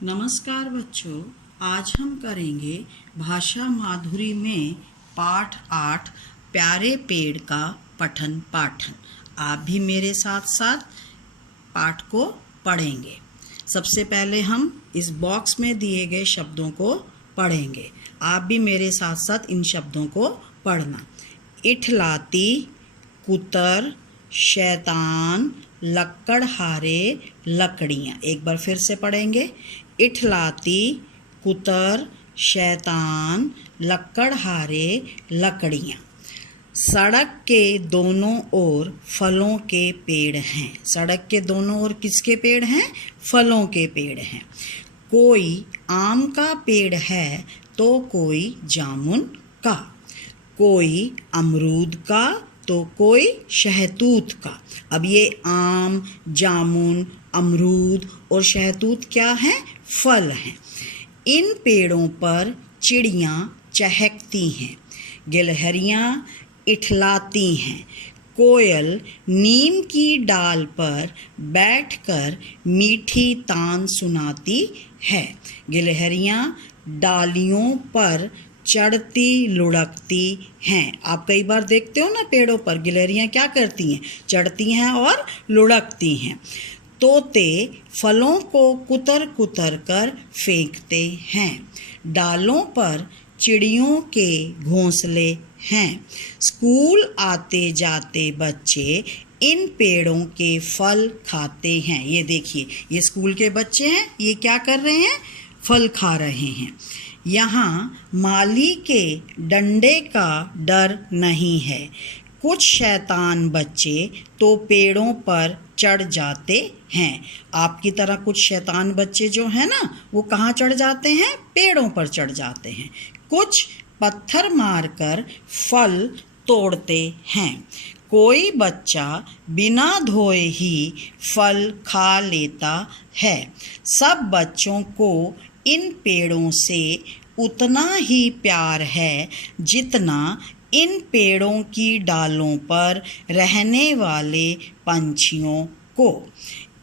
नमस्कार बच्चों, आज हम करेंगे भाषा माधुरी में पाठ 8 प्यारे पेड़ का पठन पाठन। आप भी मेरे साथ साथ पाठ को पढ़ेंगे। सबसे पहले हम इस बॉक्स में दिए गए शब्दों को पढ़ेंगे। आप भी मेरे साथ साथ इन शब्दों को पढ़ना। इठलाती, कुतर, शैतान, लक्कड़हारे, लकड़ियाँ। एक बार फिर से पढ़ेंगे। इठलाती, कुतर, शैतान, लक्कड़हारे, लकड़ियाँ। सड़क के दोनों ओर फलों के पेड़ हैं। सड़क के दोनों ओर किसके पेड़ हैं? फलों के पेड़ हैं। कोई आम का पेड़ है तो कोई जामुन का, कोई अमरूद का तो कोई शहतूत का। अब ये आम, जामुन, अमरूद और शहतूत क्या हैं? फल हैं। इन पेड़ों पर चिड़ियाँ चहकती हैं, गिलहरियाँ इठलाती हैं, कोयल नीम की डाल पर बैठकर मीठी तान सुनाती है। गिलहरियाँ डालियों पर चढ़ती लुढ़कती हैं। आप कई बार देखते हो ना, पेड़ों पर गिलहरियाँ क्या करती हैं? चढ़ती हैं और लुढ़कती हैं। तोते फलों को कुतर कुतर कर फेंकते हैं। डालों पर चिड़ियों के घोंसले हैं। स्कूल आते जाते बच्चे इन पेड़ों के फल खाते हैं। ये देखिए, ये स्कूल के बच्चे हैं। ये क्या कर रहे हैं? फल खा रहे हैं। यहाँ माली के डंडे का डर नहीं है। कुछ शैतान बच्चे तो पेड़ों पर चढ़ जाते हैं। आपकी तरह कुछ शैतान बच्चे जो हैं ना, वो कहाँ चढ़ जाते हैं? पेड़ों पर चढ़ जाते हैं। कुछ पत्थर मारकर फल तोड़ते हैं। कोई बच्चा बिना धोए ही फल खा लेता है। सब बच्चों को इन पेड़ों से उतना ही प्यार है जितना इन पेड़ों की डालों पर रहने वाले पंछियों को।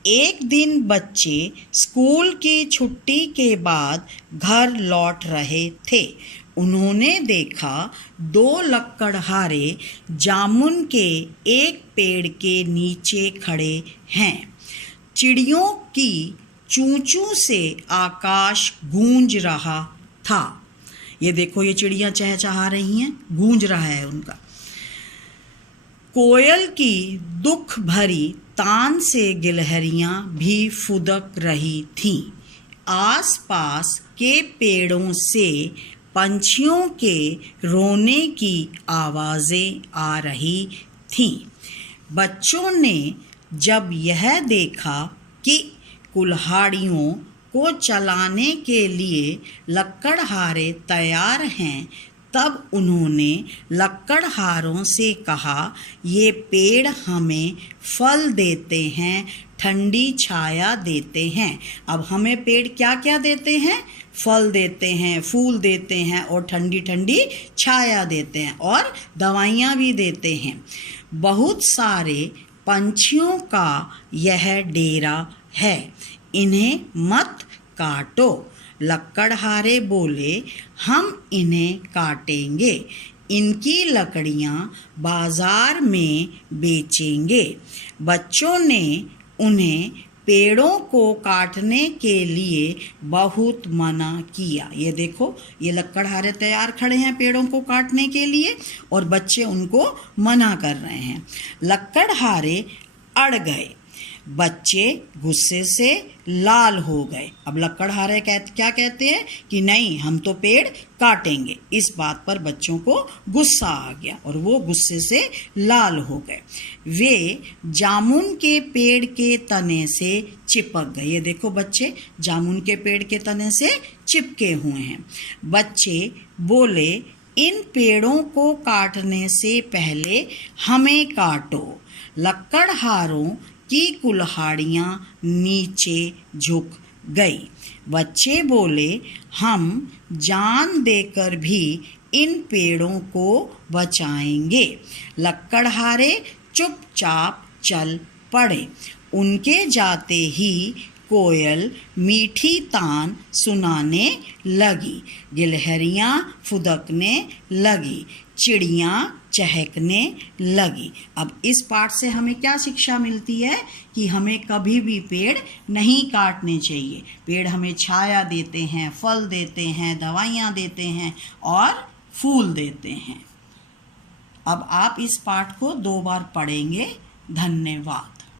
एक दिन बच्चे स्कूल की छुट्टी के बाद घर लौट रहे थे। उन्होंने देखा 2 लक्कड़हारे जामुन के एक पेड़ के नीचे खड़े हैं। चिड़ियों की चूं-चूं से आकाश गूंज रहा था। ये देखो, ये चिड़ियाँ चहचहा रही हैं, गूंज रहा है उनका। कोयल की दुख भरी तान से गिलहरियाँ भी फुदक रही थीं। आसपास के पेड़ों से पंछियों के रोने की आवाज़ें आ रही थीं। बच्चों ने जब यह देखा कि कुल्हाड़ियों को चलाने के लिए लक्कड़हारे तैयार हैं, तब उन्होंने लक्कड़हारों से कहा, ये पेड़ हमें फल देते हैं, ठंडी छाया देते हैं। अब हमें पेड़ क्या क्या देते हैं? फल देते हैं, फूल देते हैं और ठंडी ठंडी छाया देते हैं और दवाइयाँ भी देते हैं। बहुत सारे पंछियों का यह डेरा है, इन्हें मत काटो। लक्कड़हारे बोले, हम इन्हें काटेंगे, इनकी लकड़ियाँ बाजार में बेचेंगे। बच्चों ने उन्हें पेड़ों को काटने के लिए बहुत मना किया। ये देखो, ये लक्कड़हारे तैयार खड़े हैं पेड़ों को काटने के लिए और बच्चे उनको मना कर रहे हैं। लक्कड़हारे अड़ गए। बच्चे गुस्से से लाल हो गए। अब लक्कड़हारे क्या कहते हैं कि नहीं, हम तो पेड़ काटेंगे। इस बात पर बच्चों को गुस्सा आ गया और वो गुस्से से लाल हो गए। वे जामुन के पेड़ के तने से चिपक गए। ये देखो, बच्चे जामुन के पेड़ के तने से चिपके हुए हैं। बच्चे बोले, इन पेड़ों को काटने से पहले हमें काटो। लक्कड़हारों की कुल्हाड़ियाँ नीचे झुक गई। बच्चे बोले, हम जान देकर भी इन पेड़ों को बचाएंगे। लक्कड़हारे चुपचाप चल पड़े। उनके जाते ही कोयल मीठी तान सुनाने लगी, गिलहरियाँ फुदकने लगी, चिड़ियाँ चहकने लगी। अब इस पाठ से हमें क्या शिक्षा मिलती है कि हमें कभी भी पेड़ नहीं काटने चाहिए। पेड़ हमें छाया देते हैं, फल देते हैं, दवाइयाँ देते हैं और फूल देते हैं। अब आप इस पाठ को 2 बार पढ़ेंगे। धन्यवाद।